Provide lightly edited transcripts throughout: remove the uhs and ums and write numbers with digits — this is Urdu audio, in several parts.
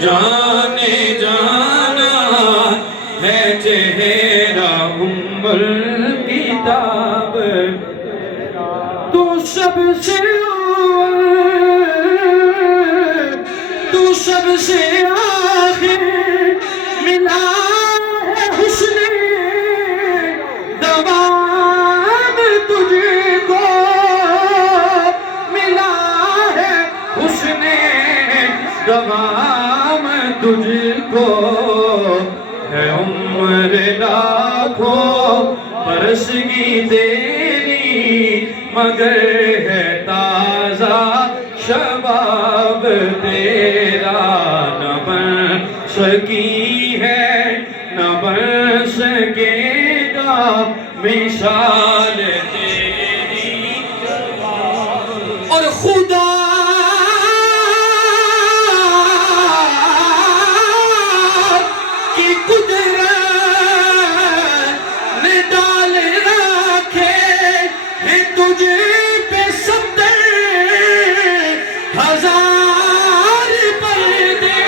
جانے جانا ہے چہرہ کتاب، تو سب سے تو سب سے آخر ملا ہے حسن دوام تجھ کو، ملا ہے حسن دوام تجھ کو، ہے عمر لاکھوں برس کی تیری مگر ہے تازہ شباب تیرا، نہ بن سکی ہے نہ بن سکے گا مثال تیری، اور خدا کی قدرت نے ڈال رکھے ہیں تجھے پہ 70,000 پردے،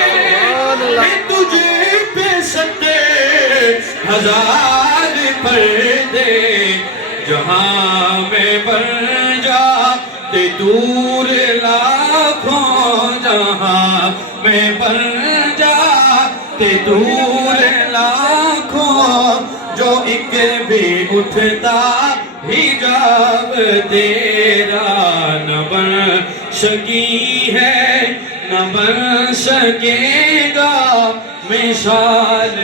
ہیں تجھے پہ 70,000 پردے، جہاں میں بن جاتے دور لاکھوں، جہاں میں بن جاتے دور لاکھوں، جو ایک بھی اٹھتا حجاب تیرا، نہ بن سکی ہے نہ بن سکے گا مثال